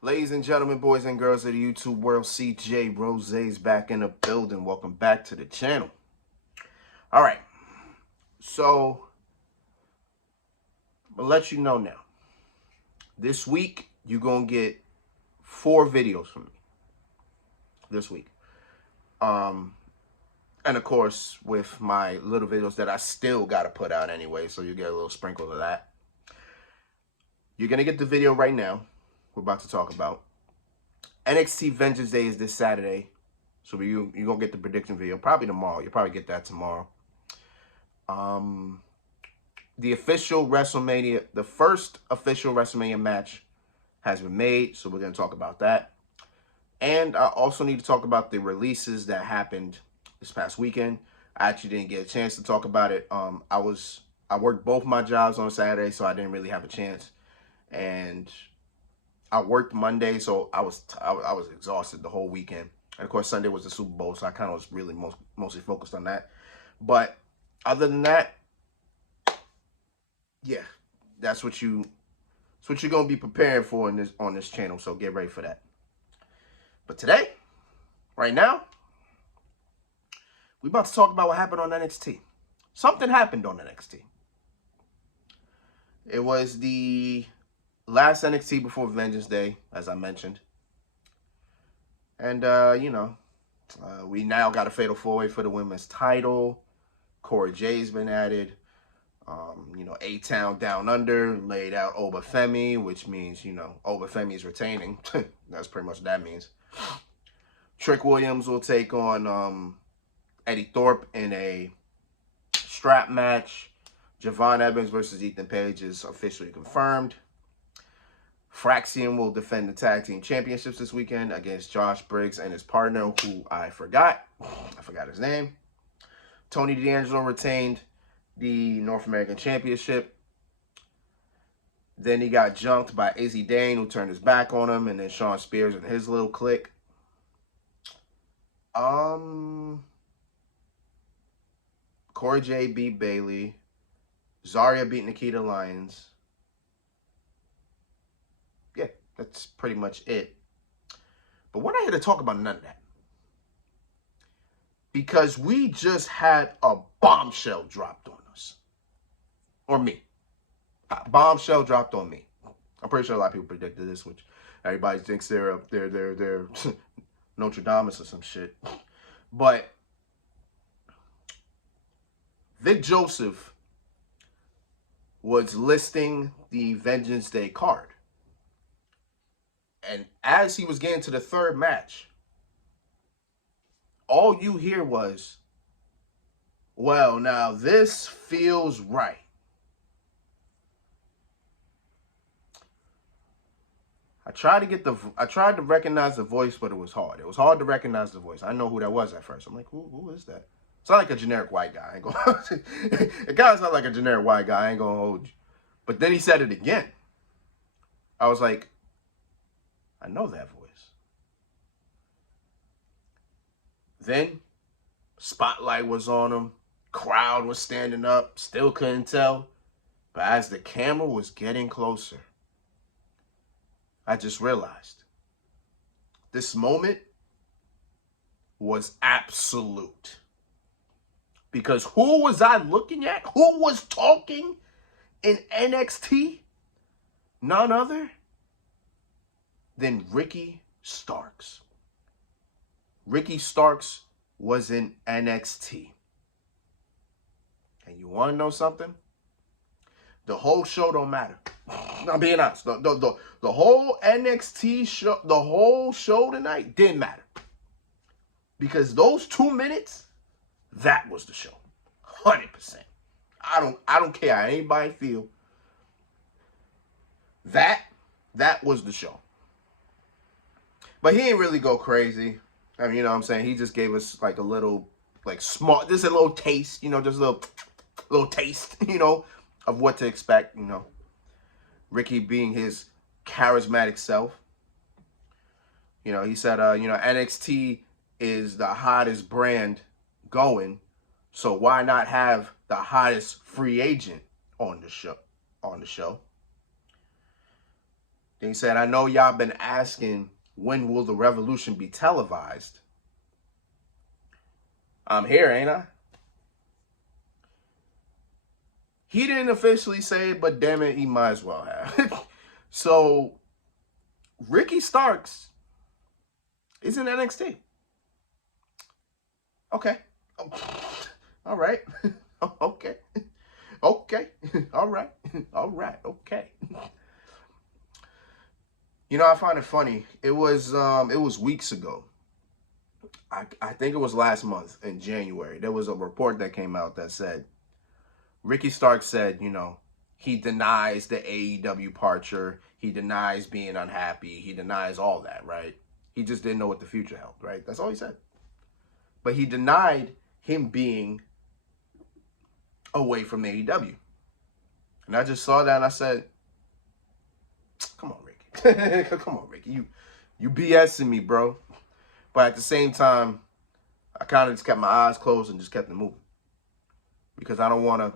Ladies and gentlemen, boys and girls of the YouTube world, CJ Rose's back in the building. Welcome back to the channel. All right, so I'll let you know now. This week, you're going to get 4 videos from me. This week. And of course, with my little videos that I still got to put out anyway, so you get a little sprinkle of that. You're going to get the video right now we're about to talk about. NXT Vengeance Day is this Saturday. So you're going to get the prediction video probably tomorrow. You'll probably get that tomorrow. The official WrestleMania, the first official WrestleMania match has been made. So we're going to talk about that. And I also need to talk about the releases that happened this past weekend. I actually didn't get a chance to talk about it. I worked both my jobs on Saturday, so I didn't really have a chance. And I worked Monday, so I was exhausted the whole weekend. And of course, Sunday was the Super Bowl, so I kind of was really mostly focused on that. But other than that, yeah, that's what you're gonna be preparing for on this channel. So get ready for that. But today, right now, we're about to talk about what happened on NXT. Something happened on NXT. It was the last NXT before Vengeance Day, as I mentioned. And, we now got a fatal 4-way for the women's title. Corey J's been added. A-Town Down Under laid out Obafemi, which means, Obafemi is retaining. That's pretty much what that means. Trick Williams will take on Eddie Thorpe in a strap match. Javon Evans versus Ethan Page is officially confirmed. Fraxian will defend the tag team championships this weekend against Josh Briggs and his partner, who I forgot his name. Tony D'Angelo retained the North American Championship. Then he got jumped by Izzy Dane, who turned his back on him, and then Shawn Spears and his little clique. Corey J beat Bayley. Zarya beat Nikita Lyons. Yeah, that's pretty much it. But we're not here to talk about none of that. Because we just had a bombshell dropped on us. Or me. A bombshell dropped on me. I'm pretty sure a lot of people predicted this, which everybody thinks they're up there, they're Notre Dame or some shit. But Vic Joseph was listing the Vengeance Day card. And as he was getting to the third match, all you hear was, well, now this feels right. I tried to recognize the voice, but it was hard. It was hard to recognize the voice. I know who that was at first. I'm like, who is that? It's not like a generic white guy. I ain't gonna it kind of sounds like a generic white guy. I ain't gonna hold you. But then he said it again. I was like, I know that voice. Then, spotlight was on him. Crowd was standing up. Still couldn't tell. But as the camera was getting closer, I just realized this moment was absolute. Because who was I looking at? Who was talking in NXT? None other than Ricky Starks. Ricky Starks was in NXT. And you want to know something? The whole show don't matter. I'm being honest. The whole NXT show, the whole show tonight didn't matter. Because those 2 minutes, that was the show. 100%. I don't care how anybody feel. That was the show. But he didn't really go crazy. I mean, you know what I'm saying? He just gave us like a little, like small, just a little taste, just a little taste, of what to expect, Ricky being his charismatic self. He said, NXT is the hottest brand going, so why not have the hottest free agent on the show? Then he said, I know y'all been asking when will the revolution be televised. I'm here, ain't I? He didn't officially say it, but damn it, he might as well have. So, Ricky Starks is in NXT. Okay. All right. Okay. Okay. All right. All right. Okay. You know, I find it funny. It was weeks ago. I think it was last month in January. There was a report that came out that said Ricky Starks said, you know, he denies the AEW departure. He denies being unhappy. He denies all that, right? He just didn't know what the future held, right? That's all he said. But he denied him being away from AEW. And I just saw that and I said, come on, Ricky. Come on, Ricky. You BSing me, bro. But at the same time, I kind of just kept my eyes closed and just kept it moving. Because I don't want to,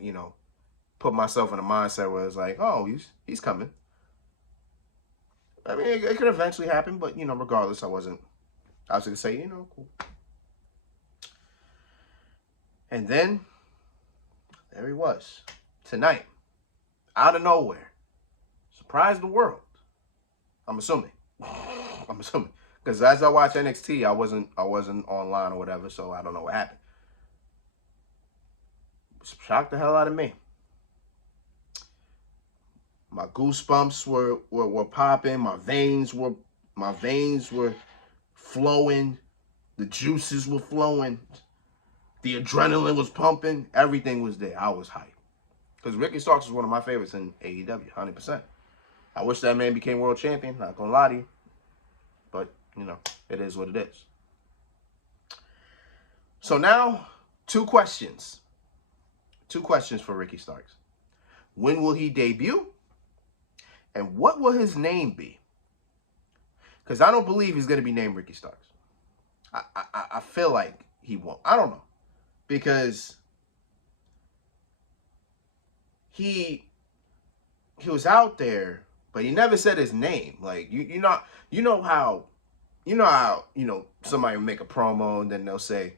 you know, put myself in a mindset where it's like, oh, he's coming. I mean, it could eventually happen, but, you know, regardless, I was going to say, you know, cool. And then, there he was, tonight, out of nowhere, surprised the world. I'm assuming. Because as I watch NXT, I wasn't online or whatever, so I don't know what happened. Shocked the hell out of me. My goosebumps were popping. My veins were flowing. The juices were flowing. The adrenaline was pumping. Everything was there. I was hyped. Because Ricky Starks is one of my favorites in AEW, 100%. I wish that man became world champion. Not gonna lie to you. But, you know, it is what it is. So now, two questions. Two questions for Ricky Starks. When will he debut? And what will his name be? Because I don't believe he's going to be named Ricky Starks. I feel like he won't. I don't know. Because he was out there, but he never said his name. Like, you know how somebody will make a promo and then they'll say,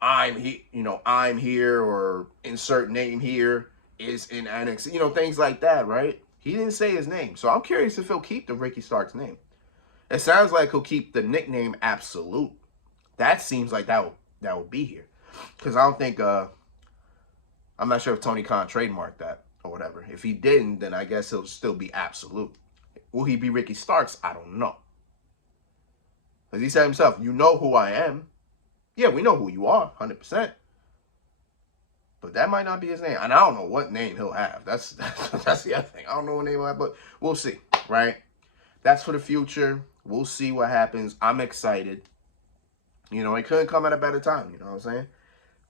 I'm here, or insert name here is in NXT, you know, things like that, right? He didn't say his name. So I'm curious if he'll keep the Ricky Starks name. It sounds like he'll keep the nickname Absolute. That seems like that would be here. Because I don't think, I'm not sure if Tony Khan trademarked that or whatever. If he didn't, then I guess he'll still be Absolute. Will he be Ricky Starks? I don't know. Because he said himself, you know who I am. Yeah, we know who you are, 100%. But that might not be his name. And I don't know what name he'll have. That's the other thing. I don't know what name he'll have, but we'll see, right? That's for the future. We'll see what happens. I'm excited. You know, it couldn't come at a better time, you know what I'm saying?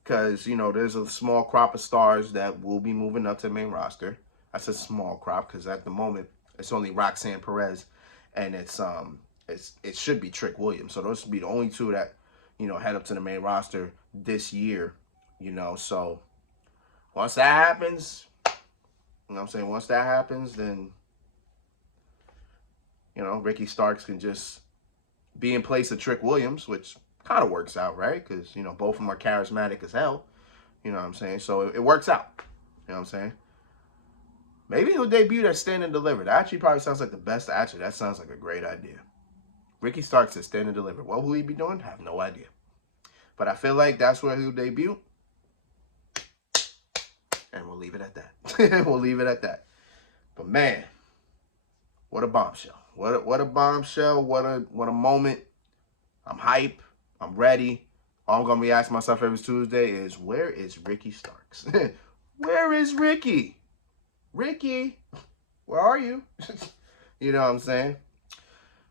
Because, you know, there's a small crop of stars that will be moving up to the main roster. That's a small crop because at the moment, it's only Roxanne Perez and it should be Trick Williams. So those would be the only two that, you know, head up to the main roster this year, you know. So once that happens, you know what I'm saying? Once that happens, then, you know, Ricky Starks can just be in place of Trick Williams, which kind of works out, right? Because, you know, both of them are charismatic as hell. You know what I'm saying? So it works out. You know what I'm saying? Maybe he'll debut at Stand and Deliver. That actually probably sounds like the best. Actually, that sounds like a great idea. Ricky Starks at Stand and Deliver. What will he be doing? I have no idea. But I feel like that's where he'll debut. And we'll leave it at that. We'll leave it at that. But man, what a bombshell. What a bombshell. What a moment. I'm hype. I'm ready. All I'm going to be asking myself every Tuesday is, where is Ricky Starks? Where is Ricky? Ricky, where are you? You know what I'm saying?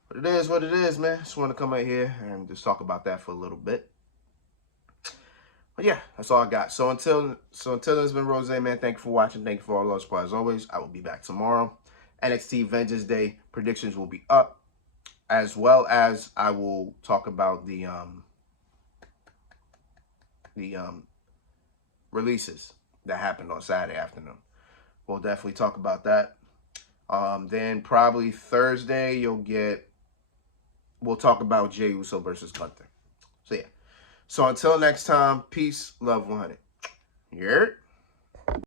But it is what it is, man. Just want to come out here and just talk about that for a little bit. But yeah, that's all I got. So until then, it's been Rose, man. Thank you for watching. Thank you for all love, support. As always, I will be back tomorrow. NXT Vengeance Day predictions will be up, as well as I will talk about the releases that happened on Saturday afternoon. We'll definitely talk about that. Then probably Thursday, we'll talk about Jey Uso versus Gunther. So yeah. So until next time, peace, love 100. You heard?